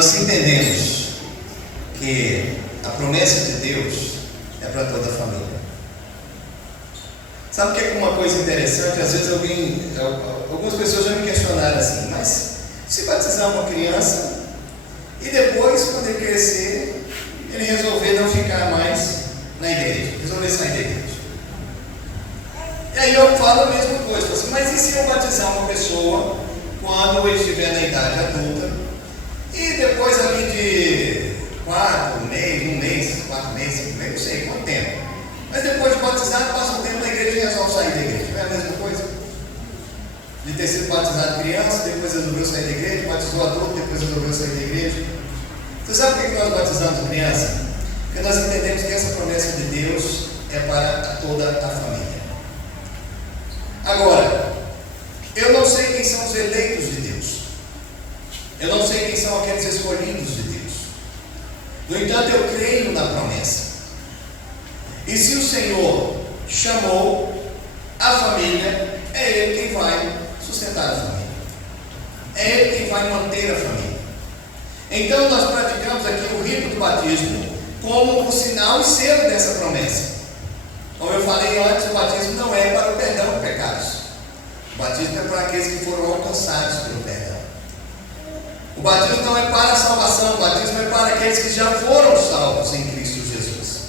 nós entendemos que a promessa de Deus é para toda a família. Sabe o que é uma coisa interessante? Às vezes algumas pessoas já me questionaram assim, mas se batizar uma criança e depois, quando ele crescer, ele resolver não ficar mais na igreja, resolver sair da igreja. E aí eu falo a mesma coisa, assim, mas e se eu batizar uma pessoa quando ele estiver na idade adulta e depois ali de 4 meses, 5 meses, não sei quanto tempo, mas depois de batizar passa um tempo na igreja e resolve sair da igreja, não é a mesma coisa? De ter sido batizado criança, depois resolveu sair da igreja, batizou adulto, depois resolveu sair da igreja. Você sabe por que nós batizamos criança? Porque nós entendemos que essa promessa de Deus é para toda a família. Agora, eu não sei quem são os eleitos de Deus. Eu não sei quem são aqueles escolhidos de Deus. No entanto, eu creio na promessa. E se o Senhor chamou a família, é Ele quem vai sustentar a família. É Ele quem vai manter a família. Então nós praticamos aqui o rito do batismo como o sinal e selo dessa promessa. Como eu falei antes, o batismo não é para o perdão de pecados. O batismo é para aqueles que foram alcançados pelo perdão. O batismo não é para a salvação, o batismo é para aqueles que já foram salvos em Cristo Jesus.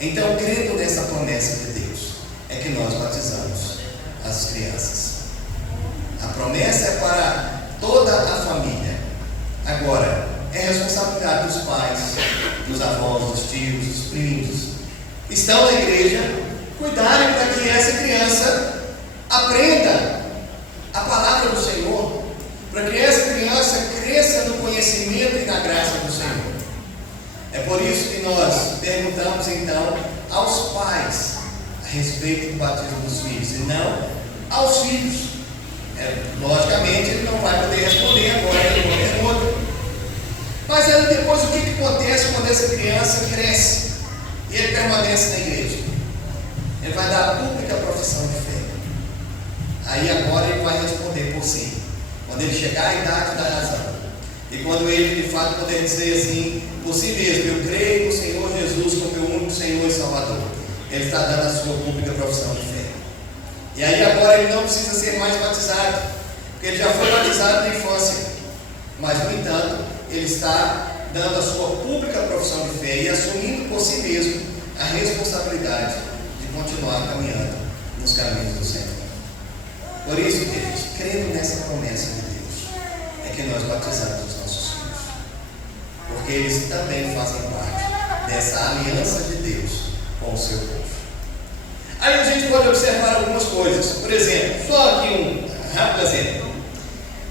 Então, crendo nessa promessa de Deus, é que nós batizamos as crianças. A promessa é para toda a família. Agora, é responsabilidade dos pais, dos avós, dos tios, dos primos, que estão na igreja, cuidarem para que essa criança aprenda a palavra do Senhor, para que essa criança cresça no conhecimento e na graça do Senhor. É por isso que nós perguntamos então aos pais a respeito do batismo dos filhos, e não aos filhos. Logicamente ele não vai poder responder agora ele não pergunta. Mas aí depois o que acontece quando essa criança cresce e ele permanece na igreja? Ele vai dar a pública profissão de fé. Aí agora ele vai responder por si. Quando ele chegar à idade da razão. E quando ele de fato poder dizer assim, por si mesmo, eu creio no Senhor Jesus como meu único Senhor e Salvador. Ele está dando a sua pública profissão de fé. E aí agora ele não precisa ser mais batizado, porque ele já foi batizado na infância. Mas no entanto, ele está dando a sua pública profissão de fé e assumindo por si mesmo a responsabilidade de continuar caminhando nos caminhos do Senhor. Por isso, queridos, crendo nessa promessa de Deus, é que nós batizamos os nossos filhos, porque eles também fazem parte dessa aliança de Deus com o seu povo. Aí a gente pode observar algumas coisas. Por exemplo, só aqui um rápido exemplo.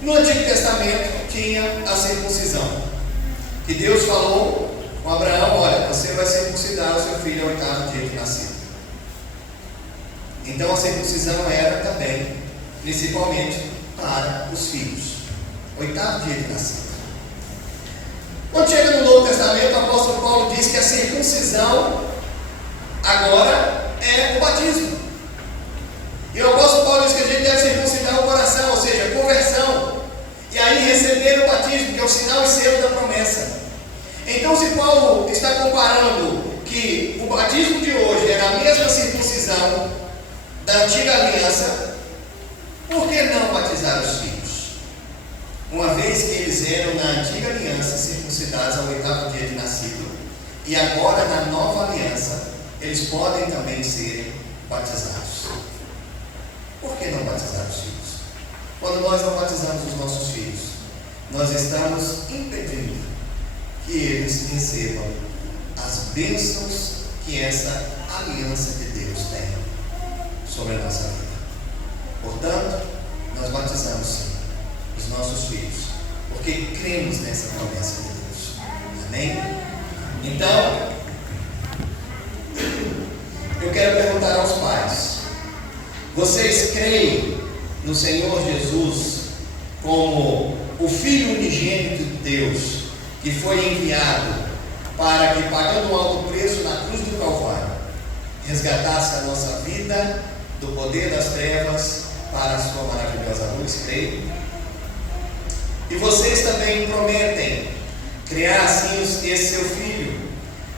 No Antigo Testamento tinha a circuncisão, que Deus falou com Abraão: olha, você vai circuncidar o seu filho ao 8º dia de nascido. Então a circuncisão era também, principalmente, para os filhos, 8º dia de nascido. Quando chega no Novo Testamento, o apóstolo Paulo diz que a circuncisão agora é o batismo. E o apóstolo Paulo diz que a gente deve circuncidar o coração, ou seja, conversão. E aí receber o batismo, que é o sinal e selo da promessa. Então, se Paulo está comparando que o batismo de hoje era a mesma circuncisão da antiga aliança, por que não batizar os filhos? Uma vez que eles eram na antiga aliança circuncidados ao 8º dia de nascido, e agora na nova aliança eles podem também ser batizados. Por que não batizar os filhos? Quando nós não batizamos os nossos filhos, nós estamos impedindo que eles recebam as bênçãos que essa aliança de Deus tem sobre a nossa vida. Portanto, nós batizamos sim os nossos filhos, porque cremos nessa promessa de Deus. Amém? Então, eu quero perguntar aos pais: vocês creem no Senhor Jesus como o Filho unigênito de Deus, que foi enviado para que, pagando um alto preço na cruz do Calvário, resgatasse a nossa vida do poder das trevas para a sua maravilhosa luz? Creio. E vocês também prometem criar assim esse seu filho,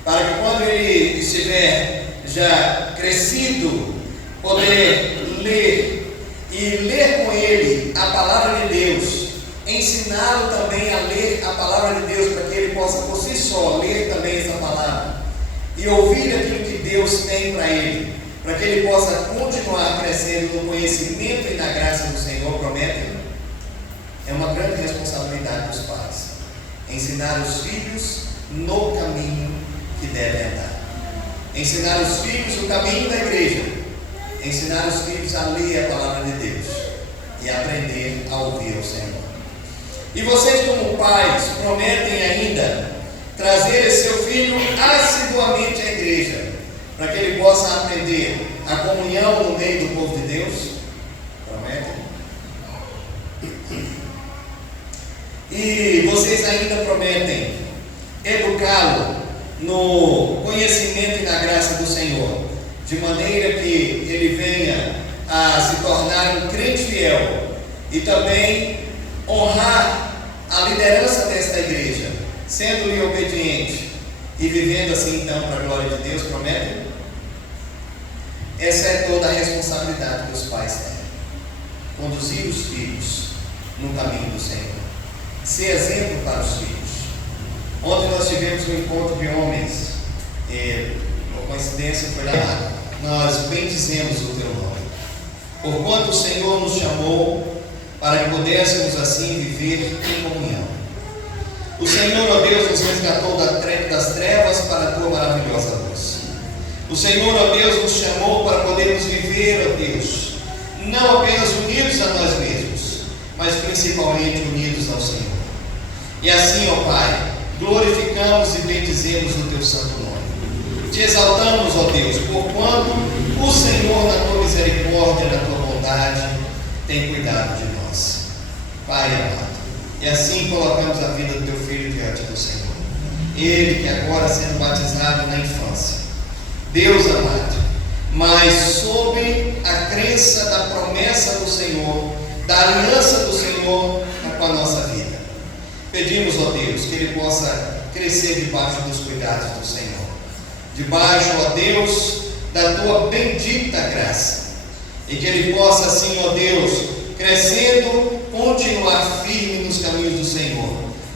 para que quando ele estiver já crescido, poder ler e ler com ele a palavra de Deus, ensiná-lo também a ler a palavra de Deus, para que ele possa por si só ler também essa palavra e ouvir aquilo que Deus tem para ele, para que ele possa continuar crescendo no conhecimento e na graça do Senhor. Promete? É uma grande responsabilidade dos pais, ensinar os filhos no caminho que devem andar, ensinar os filhos o caminho da igreja, ensinar os filhos a ler a palavra de Deus e aprender a ouvir o Senhor. E vocês, como pais, prometem ainda trazer esse seu filho assiduamente à igreja, para que ele possa aprender a comunhão no meio do povo de Deus? Prometem? E vocês ainda prometem educá-lo no conhecimento e na graça do Senhor, de maneira que ele venha a se tornar um crente fiel e também honrar a liderança desta igreja, sendo-lhe obediente e vivendo assim então para a glória de Deus. Prometem? Essa é toda a responsabilidade que os pais têm: conduzir os filhos no caminho do Senhor, ser exemplo para os filhos. Ontem nós tivemos um encontro de homens, por coincidência foi lá, nós bendizemos o teu nome, porquanto o Senhor nos chamou para que pudéssemos assim viver em comunhão. O Senhor, ó Deus, nos resgatou das trevas para a tua maravilhosa luz. O Senhor, ó Deus, nos chamou para podermos viver, ó Deus, não apenas unidos a nós mesmos, mas principalmente unidos ao Senhor. E assim, ó Pai, glorificamos e bendizemos o teu santo nome. Te exaltamos, ó Deus, porquanto o Senhor, na tua misericórdia, na tua bondade, tem cuidado de nós. Pai amado, e assim colocamos a vida do teu filho diante do Senhor. Ele que agora sendo batizado na infância, Deus amado, mas sob a crença da promessa do Senhor, da aliança do Senhor com a nossa vida, pedimos, ó Deus, que ele possa crescer debaixo dos cuidados do Senhor, debaixo, ó Deus, da tua bendita graça, e que ele possa assim, ó Deus, crescendo, continuar firme nos caminhos do Senhor,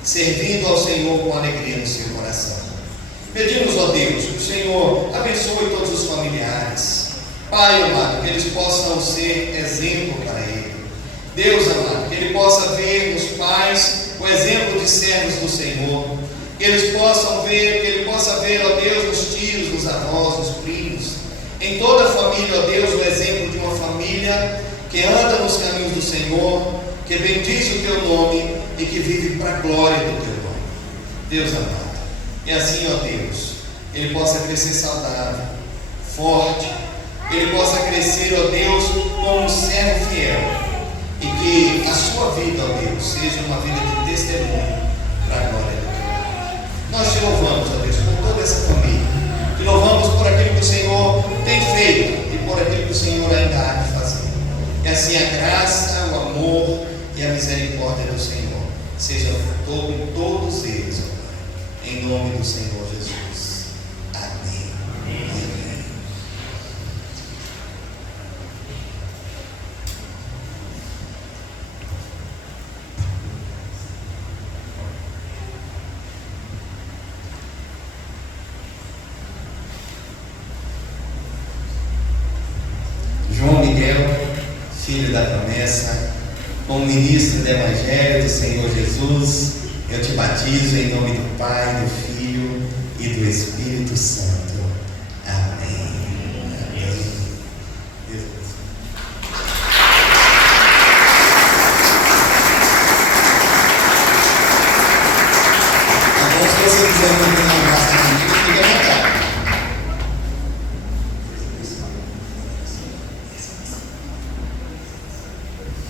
servindo ao Senhor com alegria no seu coração. Pedimos, ó Deus, que o Senhor abençoe todos os familiares. Pai amado, que eles possam ser exemplo para ele. Deus amado, que ele possa ver nos pais o exemplo de servos do Senhor. Que eles possam ver, que ele possa ver, ó Deus, nos tios, nos avós, nos primos, em toda a família, ó Deus, o exemplo de uma família que anda nos caminhos do Senhor, que bendiz o teu nome e que vive para a glória do teu nome. Deus amado. E assim, ó Deus, ele possa crescer saudável, forte, que ele possa crescer, ó Deus, como um servo fiel, e que a sua vida, ó Deus, seja uma vida de testemunho para a glória do teu nome. Nós te louvamos, ó Deus, por toda essa família, te louvamos por aquilo que o Senhor tem feito e por aquilo que o Senhor ainda há de fazer. E assim a graça, o amor e a misericórdia do Senhor seja com todos eles, ó Pai. Em nome do Senhor Jesus. Amém. Amém. João Miguel, filho da promessa, como ministro do Evangelho do Senhor Jesus, eu te batizo em nome do Pai, do Filho e do Espírito Santo. Amém. Amém. Deus abençoe. Agora, se você quiser